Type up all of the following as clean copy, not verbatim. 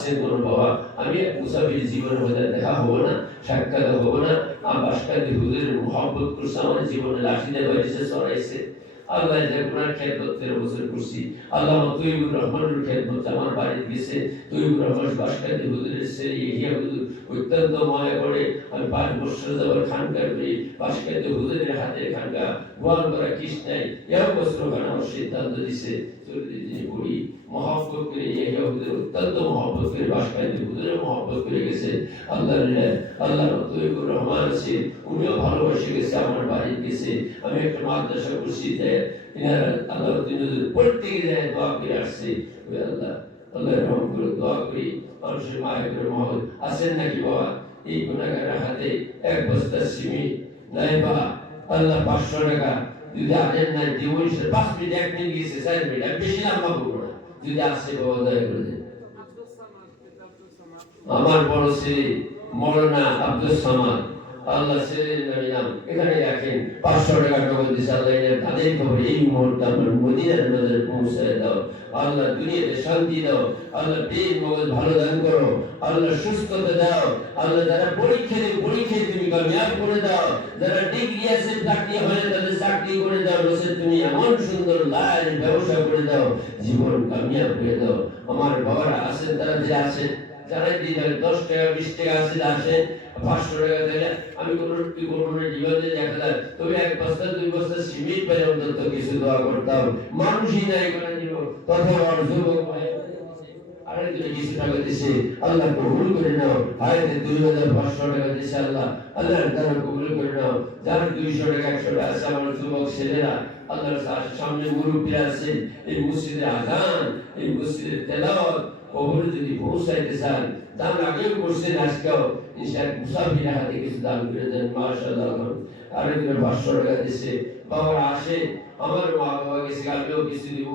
বাবা আমি মুসাফির জীবনের মধ্যে দেখা হবো না, সাক্ষাৎ হবো না, আমার বাসকান্দি হুজুরের মহব্বত করছে, আমার জীবনে লাঠিতে বাড়িছে চড়াইছে। আল্লাহ কোরআন খেদমত 13 বছর করছি। আল্লাহ তৈবুর রহমানের খেদমত আমার বাড়িতে গেছে। তৈবুর রহমান বাসকান্দি হুজুরের ছেলে ইহিয়া হুজুর অত্যন্ত মায়া করে আমি 5 বছর যাবার খানকার করি। বাসকান্দি হুজুরের হাতের খানকা গোয়াল করা কৃষ্ণাই বছর খান আমার সিদ্ধান্ত দিছে পড়ি মহব্বত করে ইহিয়া হুজুর অত্যন্ত মহব্বত করে বাসকান্দি হুজুরের মহব্বত করে গেছে। আল্লাহ তৈবুর রহমান আছে, উনিও ভালোবাসে গেছে, আমার বাড়িতে গেছে। আমি একটা মাদ্রাসা করছি, আল্লাহ পড়তে গিয়ে দোয়া করে আসছে। আল্লাহ রহম করে দোয়া করি, মানুষের মায়া করে মহৎ আছেন নাকি বাবা? এই গুণাগারের হাতে 1 বস্তা সিমেন্ট নাই বা আল্লাহ 500 টাকা যদি আনেন নাই জীবন 5 মিনিট 1 মিনিট গেছে 4 মিনিট, আমি বেশি লম্বা করবো না, যদি আসে বাবা দয়া করে দেন। আমার বড় ছেলে মৌলানা আব্দুল সামাদ, আল্লাহ ছেলের নাম এখানে রাখেন, 500 টাকা নগদ দিছে। আল্লাহ এর তাদের খবর এই মুহূর্তে আমার মদিনার নজরে পৌঁছায় দাও। আল্লাহ দুনিয়াতে শান্তি দাও। আল্লাহ বীর মগজ ভালো দান করো। আল্লাহ সুস্থতা দাও। আল্লাহ যারা পরীক্ষায় তুমি কামিয়াব করে দাও। যারা ডিগ্রি আছে চাকরি হয় তাদের চাকরি করে দাও। রসে তুমি এমন সুন্দর লাইন ব্যবসা করে দাও, জীবন কামিয়াব করে দাও। আমার বাবারা আছেন, তারা যে আছেন যারা দিয়ে 10 টাকা 20 টাকা আছে আসে, 500 টাকা দিলে আমি কি করবো না জীবনে দেখা যায়। তবে 1 বস্তা 2 বস্তা সিমেন্ট পেলে অন্তত কিছু দোয়া করতাম। মানুষই নাই করে দিল, তথা আমার যুবক আরেকজন কিছু টাকা দিছে, আল্লাহ কবুল করে নাও। আয়াতে 2500 টাকা দিছে, আল্লাহ তারা কবুল করে নাও। যার 200 টাকা 100 টাকা আছে আমার যুবক ছেলেরা, আল্লাহর সামনে মুরব্বীরা আছেন, এই মসজিদে আযান, এই মসজিদে তেলাওয়াত কবরে যদি পৌঁছাইতে চান, দান আগেও করছেন, আজকেও ইনশাআল্লাহ মুসাফির হাতে কিছু দান করে দেন। মাশাআল্লাহ আরেকজন 500 টাকা দিছে। বাবারা আসে, আমার মা বাবা গেছে, আমিও কিছু দিব,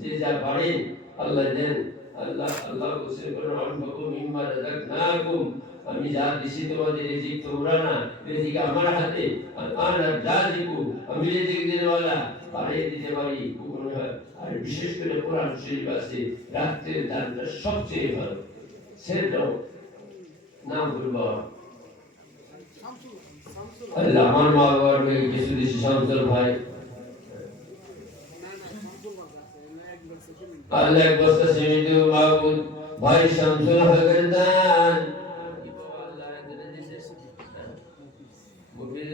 যে যা পারে আল্লাহ দেন। আল্লাহ বলছেন আনফাকু মিম্মা রাযাকনাকুম, আমি যা দিছি তোমাদের রিজিক তোমরা না, রিজিক আমার হাতে। আনা রাযিকু, আমি রিজিক দেওয়ালা, পারে দিতে পারি। আর বিশেষ করে কোরআন শরীফ আছে, রাত্রের দানটা সবচেয়ে ভালো। সেটাও নাম বলবো আল্লাহ আমার মা বাবার কিছু দিছি, শামসুল ভাই আল্লাহ 1 বস্তা সিমেন্ট মাহবুব ভাই শামসুল হকের দান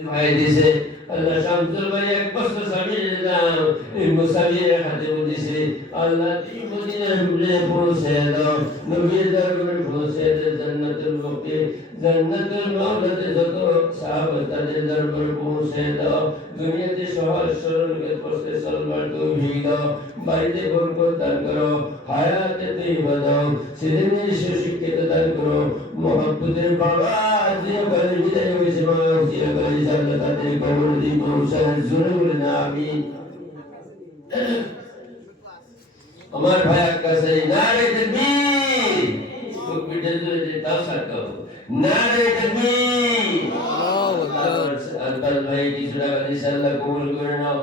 ভাই দিছে। আল্লাহ শামসুল ভাই 1 বস্তা সিমেন্ট দান এই মুসাফিরের হাতে দিছে। আল্লাহ এই মদিনার রূপে পৌঁছে দাও, নবীর দরবারে পৌঁছে দাও। জান্নাতুল মুক্তি জান্নাতুল মাওলাতে যত সাহাবা তাদের দরবারে পৌঁছে দাও। দুনিয়াতে সহজ সরলকে পৌঁছে চলবার তৌফিক দাও। বাড়িতে বরকত দান করো, হায়াতে তৈবা দাও, ছেলেমেয়ে সুশিক্ষিত দান করো। মহব্বতের বাবা চিরকালে বিদায় হয়েছে, মা চিরকালে আল্লাহ তাদের কবর দিয়ে পৌঁছায়। জোরে বলে না আমিন। আমার ভাইয়ের কাছে নারে তাকবীর, সুবিধা জোরে দাও সাথে নারে তাকবীর। আল্লাহ ভাই কিছু টাকা দিয়েছে, আল্লাহ কবুল করে নাও।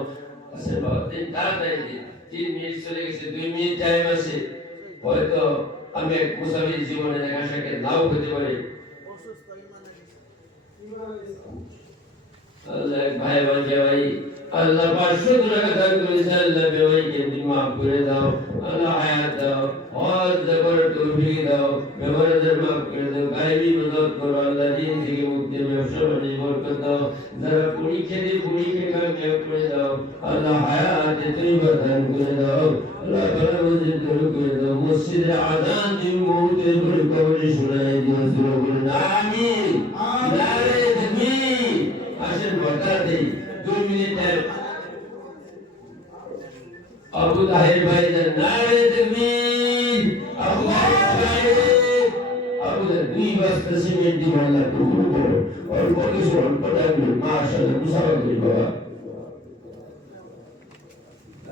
আচ্ছা বাবা তাড়াতাড়ি 3 মিনিট চলে গেছে, 2 মিনিট টাইম আছে। হয়তো আমি এক মুসাফির জীবনে দেখা সাক্ষাৎ নাও হতে পারে। আল্লাহ ভাই বলছে ভাই আল্লাহ 500 টাকা দান করেছে, আল্লাহ বেওয়াইকে তুমি মাফ করে দাও। আল্লাহ হায়াত দাও, হজ করার তৌফিক দাও, বেওয়াইদের মাফ করে দাও, গায়েবী মদদ করো। আল্লাহ দিন থেকে মুক্তি, ব্যবসা বাণিজ্য বরকত দাও। যারা পরীক্ষা কামিয়াব করে দাও। আল্লাহ হায়াতে তৈবা দান করে দাও। আল্লাহ বরকত করে দাও। মসজিদে আযান তুমি মওতের পরে কবরে শোনায় দিও। সুবহান বলেন আমিন। নারে তাকবীর। আসেন বর্তা দেই 2 মিনিটের আবু তাহের ভাই নারে তাকবীর। আবু আবু 2 বস্তা সিমেন্ট দিয়ে আল্লাহ কবুল করো। और কিছু অল্পটা মাশাআল্লাহ মুসাফা করি বাবা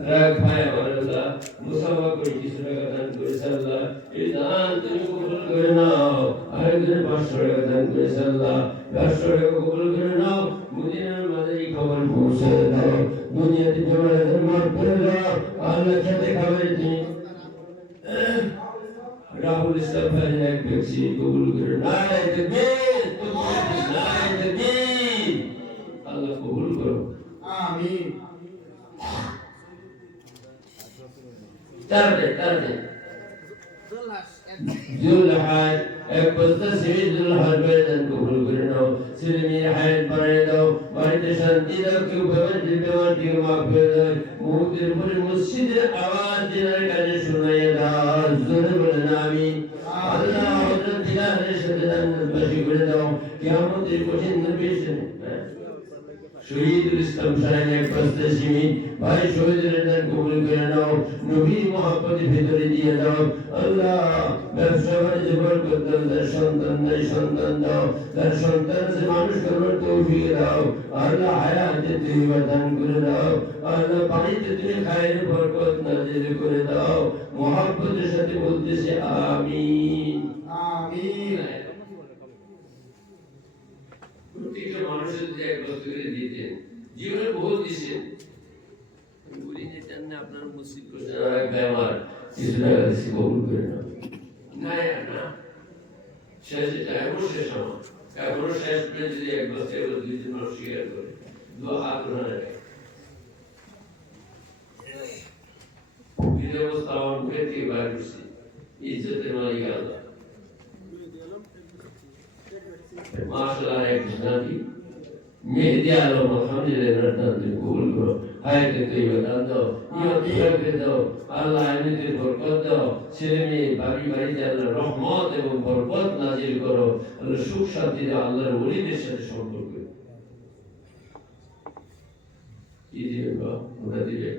রাগ ভাই আল্লাহ মুসাফা করি কিছু টাকা দান করেছে। আল্লাহ এই দান তুমি কবুল করে নাও। আরেকজন 500 টাকা দান করেছে, আল্লাহ 500 টাকা কবুল করে নাও। মদিনার মাঝে এই খবর পৌঁছে দাও। দুনিয়াতে তোমার মাফ করে দাও। আল্লাহ খেতে খাবে তুমি রাহুল ইসলাম ভাইয়ের এক ব্যক্তি কবুল করে নারায়ে তাকবীর নারায়ে তাকবীর আল্লাহ কবুল করো আমিন তারপরে জুলহাজ এক বস্তা সিমেন্ট জুলহাজ বেতন কবুল করে নাও সিলেমির হায়াত বাড়িয়ে দাও বাড়িতে শান্তি দাও কেউ বেমার দিকে মাফ করে দাও মুহূর্তের পরে মসজিদের আওয়াজ দিনের কাছে শোনাইয়ে দাও জোরে বলেন আমিন আল্লাহ হযরত বিলালের সাথে জান্নাতবাসী করে দাও কিয়ামতের কঠিন দিবসে শহীদুল ইসলাম সাহেব এক বস্তা সিমেন্ট ভাই শহীদের দান কবুল করে নাও নবীর মহব্বতের ভিতরে দিয়ে দাও আল্লাহ ব্যবসা বাণিজ্য বরকত দাও তার সন্তান দাও তার সন্তানকে মানুষ করার তৌফিক দাও আল্লাহ হায়াতে তুমি দান করে দাও আল্লাহ পানিতে তুমি খায়ের বরকত নাজিল করে দাও মহব্বতের সাথে বলতেছে আমিন আমিন প্রত্যেকটা মানুষের যে এক বস্তু করে দিতেন জীবনে বহুত দিচ্ছেন বলি যে জানলে আপনার মসজিদ করছেন আর এক ভাই আমার কিছু টাকা দিচ্ছি কবুল করে না না শেষ এটা এমন শেষ আমার এখনো শেষ করে যদি এক বস্তু এগুলো দুইজন মানুষ স্বীকার করে দু হাত ওনারা রাখে এই অবস্থা আমার মুখে থেকে বাইর করছি ইজ্জতের মালিক আল্লাহ মাশাআল্লাহ এক জাতি মেহেদি আলম আলহামদুলিল্লাহ তাআলা কবুল করো হায়াতে তৈয়বা দান দাও ইমান করে দাও আল্লাহ আমিনের বরকত দাও ছেলে মেয়ে বাড়িতে আল্লাহ রহমত এবং বরকত নাজিল করো আল্লাহ সুখ শান্তি দাও আল্লাহর ওলিদের সাথে সম্পর্ক কি দিবে বা ওটা দিবে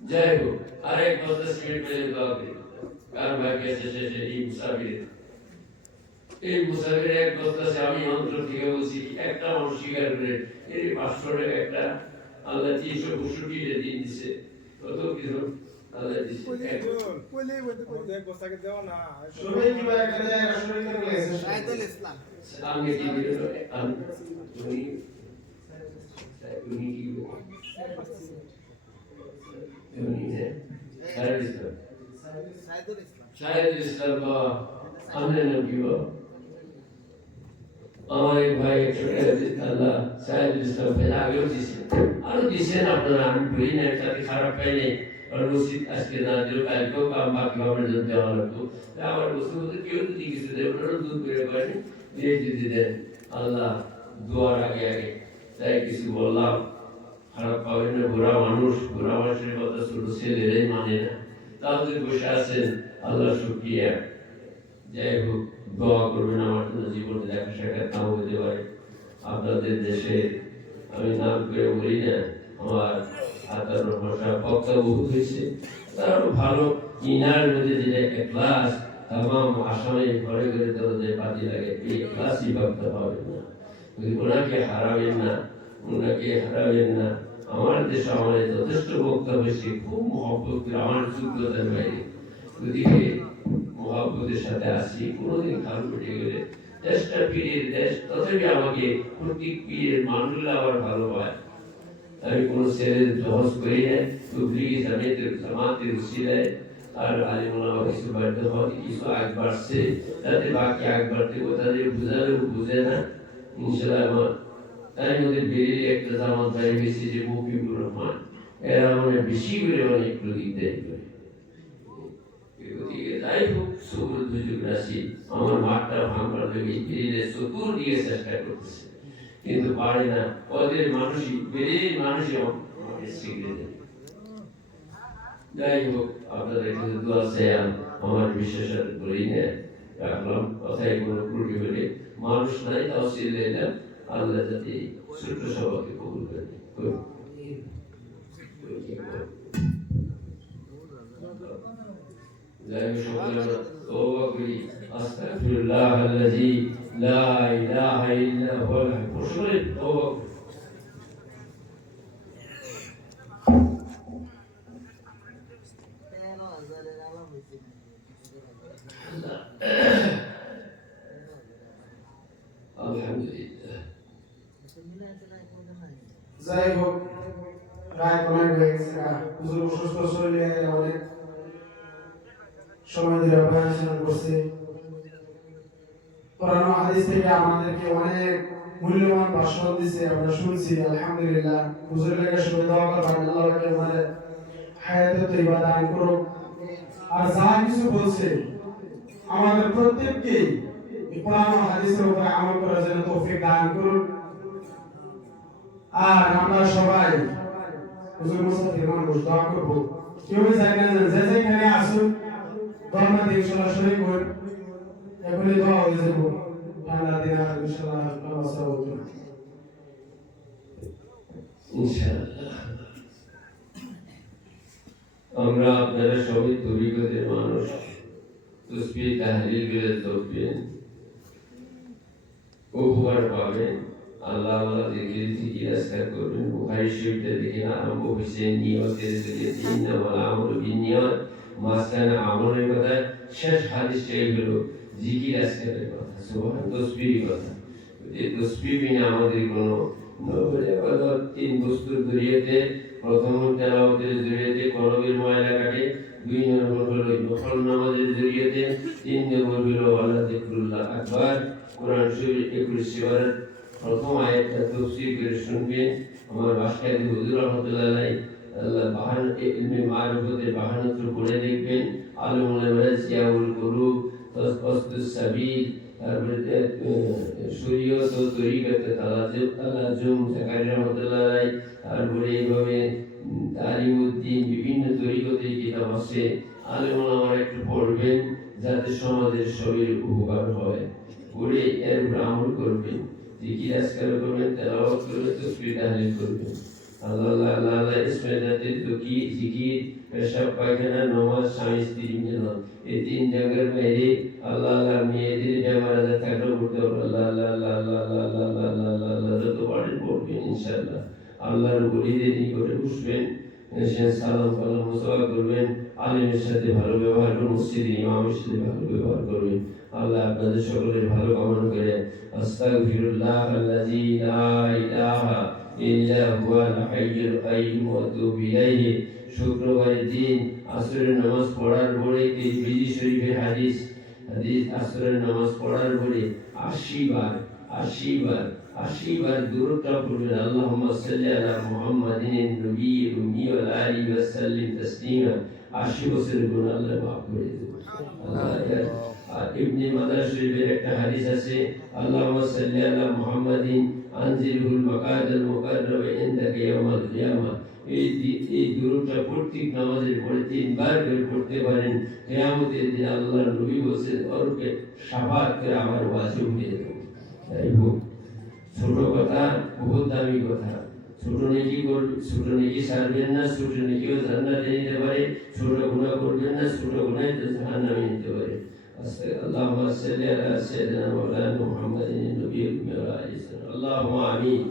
যাই হোক আরেক বছর সিমেন্ট পেলে দোয়া করি কার ভাগ্য আছে শেষে এই মুসাফির এক বস্তা আমি অন্তর থেকে বলছি একটা মানুষ স্বীকার করে এই 500 টাকা একটা আল্লাহ 365 দিন দিছে কত কিছু আল্লাহ দিছে এক বস্তাকে দাও না সবাই কি ভাই একটা জায়গা শুরু করে গেছে শাহিদুল ইসলাম আমি কি দিল আমি উনি কি উনি শাহিদুল ইসলাম বা আমাদের নাম কি বা আমার এক ভাই আল্লাহ শাহিদুল ইসলাম ভাই আগেও দিচ্ছেন আরো দিচ্ছেন আপনারা আমি বলি না তাতে খারাপ পাইনি আর রসিদ আজকে না দিল কালকেও কাম বাকি আমার জন্য দেওয়া লাগতো আমার বস্তু কেউ যদি কিছু দেয় ওনারও দূর করে পারেনি দিয়ে যদি দেন আল্লাহ দোয়ার আগে আগে তাই কিছু বললাম খারাপ পাবেন না বুড়া মানুষের কথা ছোট ছেলেরাই মানে না তাও যদি বসে আছেন আল্লাহ শুকরিয়া যাই হোক দোয়া করবেন আমার জন্য জীবনে দেখা সাক্ষাৎ নাও হতে পারে আপনাদের দেশে আমি নাম করে বলি না আমার হাতার ভাষা বক্তা বহুত হয়েছে তারও ভালো ইনার মধ্যে যে ক্লাস তাম আসামে ঘরে ঘরে তারা যে পাতি লাগে এই ক্লাসই বক্তা পাবেন না ওনাকে হারাবেন না আমার দেশে আমার যথেষ্ট বক্তা হয়েছে খুব মহব্বত আমার যোগ্যতার বাইরে ওদিকে মহাব্বতের সাথে আসি কোনোদিন খাল উঠে গেলে দেশটা পীরের দেশ তথাপি আমাকে প্রত্যেক পীরের মানুষগুলো আবার ভালো পায় আমি কোনো ছেলের জহজ করি না তবলিগি জামাতের উসিলায় আর আলিমুল্লাহ কিছু বাড়তে হয় কিছু আগ বাড়ছে তাতে বাকি আগ বাড়তে তাদের বোঝালেও বুঝে না ইনশাল্লাহ আমার তাই মধ্যে বেরিয়ে একটা জামাত দাঁড়িয়ে গেছে যে মফিবুর রহমান এরা মানে বেশি করে অনেক লোক দেয় যাই হোক সবুজ দুর্যোগ রাশি আমার মাঠটা ভাঙবার জন্য বেরিয়ে চতুর্দিকে চেষ্টা করতেছে কিন্তু পারে না ওদের মানুষই আমাকে শিখে দেয় যাই হোক আপনাদের কাছে দোয়া চাইলাম আমার বিশ্বাস করি না রাখলাম কথায় কোনো ত্রুটি হলে মানুষ নাই তাও চিল্লে এলাম আল্লাহ যাতে ছোট্ট সবাইকে কবুল করে আস্তাগফিরুল্লাহ আল্লাযী লা ইলাহা ইল্লা হুয়াল হাইয়্যুল কাইয়্যুম আলহামদুলিল্লাহ যাই হোক রায় কোনায় হয়ে গেছে হুজুর অসুস্থ শরীরে অনেক সময় ধরে অভ্যাসন করছে। কোরআন ও হাদিস থেকে আমাদেরকে অনেক মূল্যবান ভাষণ দিছে, আমরা শুনছি। আলহামদুলিল্লাহ। হুজুরের লেগে সবাই দোয়া করবেন, আল্লাহ পাক আমাদের হায়াতে তৈবা দান করুক। আর যা কিছু বলছে আমাদের প্রত্যেককে কোরআন ও হাদিসের উপর আমল করার জন্য তৌফিক দান করুন। আর আমরা সবাই হুজুর মুসাফির মানুষ দোয়া করব। কেউ জানে না যে যেখানে আসুন দোয়া দিয়ে সরাসরি কর, এখনই দোয়া হয়ে যাব। ঠান্ডা দিন আর ইনশাআল্লাহ নমস্কার বলবো ইনশাআল্লাহ। আমরা আপনারা সবাই তরিকতের মানুষ, তসবিহ তাহলিল করে করবেন, উপকার পাবেন। আল্লাহ আল্লাহ জিকির আজকার করবেন। বুখারী শরীফে দেখেন আরম্ভ হয়েছে নিয়তের জরিয়ে ইন্নামাল আমালু বিন্নিয়াত, মাঝখানে আমলের কথা, শেষ হাদিসটাই হলো জিকির আজকারের কথা, সুবহান তসবিহের কথা। এই তসবিহ বিনা আমাদের কোনো তিন বস্তুর জরিয়েতে, প্রথম তেলাওয়াতের জরিয়েতে কলবের ময়লা কাটে, 2 নম্বর হলো নফল নামাজের জরিয়েতে, 3 নম্বর হলো আল্লাহ যিকরুল্লাহ আকবার। কোরআন শরীফ 21 সূরার প্রথম আয়াতটা তাফসীর করে শুনবেন। আমার বাসায় হুজুর রহমাতুল্লাহ আলাইহি আল্লাহ বাহান ইলমে মারিফতের বাহানাত্র পড়ে দেখবেন। আলমুল জিয়াউল কুলুব, তাসদুস সাবিল, তারপরে শরীয়ত ও তরিকত তালাজুম জাকারিয়া রহমাতুল্লাহ আলাইহি, তারপরে এইভাবে তালিমউদ্দিন, বিভিন্ন তরিকতের কিতাব আছে। আলেমুল আমার একটু পড়বেন যাতে সমাজের সবের উপকার হয়। পড়ে এর উপর আমল করবেন, জিকির আজকার করবেন, তেলাওয়াত করবেন, তাসবিহ তাহলিল করবেন। আল্লাহ আল্লাহ আল্লাহ আল্লাহ ইসমে জাতির জিকির, পেশাব পায়খানা, নামাজ, স্বামী স্ত্রী মিলন, এই 3 জায়গার বাইরে আল্লাহ আল্লাহ মেয়েদের বেমার আজার থাকলেও পড়তে হবে। আল্লাহ আল্লাহ আল্লাহ আল্লাহ আল্লাহ আল্লাহ আল্লাহ আল্লাহ আল্লাহ আল্লাহ যত পারেন পড়বেন ইনশাআল্লাহ। আল্লাহর ওলিদের নিকটে বসবেন, সে সালাম কালাম মুসাফা করবেন, আলিমের সাথে ভালো ব্যবহার করবেন, মসজিদের ইমামের সাথে ভালো ব্যবহার করবেন। আল্লাহ আপনাদের সকলের ভালো কামনা করে আস্তাগফিরুল্লাহ আল্লাযী লা ইলাহা ইল্লা হুয়াল হাইয়ুল কাইয়্যুম ওয়া আতুবু ইলাইহি। শুক্রবারের দিন আসরের নামাজ পড়ার পরে তিরমিজি শরীফের হাদিস আসরের নামাজ পড়ার পরে 80 বার দুরূদটা পড়বেন। আল্লাহুম্মা সাল্লি আলা মুহাম্মাদিন নবিয়্যিল উম্মি ওয়া আলিহি ওয়া সাল্লিম তাসলিমা। 80 বছরের গুনাহ আল্লাহ মাফ করে দেবেন। আর ইবনে মাজাহ শরীফের একটা হাদিস আছে, আল্লাহুম্মা সাল্লি আলা মুহাম্মাদিন আনজিলহুল মাকাদাল মুকাররাম ইনদাকা ইয়াউমাল কিয়ামা। এই দুরূদটা প্রত্যেক নামাজের পরে 3 বার করে পড়তে পারেন। কিয়ামতের দিন আল্লাহর নবী বলেছেন ওরকে শাফাআত করে আমার ওয়াজিব হয়ে যাবে। তাই হোক, ছোট কথা বহুত দামি কথা। ছোট নেকি ছাড়বেন না, ছোট নেকিও জান্নাতে নিতে পারে, ছোট গুনাহ করবেন না, ছোট গুনাহ তো জাহান্নামে নিতে পারে। আল্লাহুম্মা সাল্লি আলা সাইয়্যিদিনা মাওলানা মুহাম্মাদিন নবিয়্যিল উম্মি ওয়া আলিহি ওয়া সাল্লাম। আল্লাহুম্মা আমিন।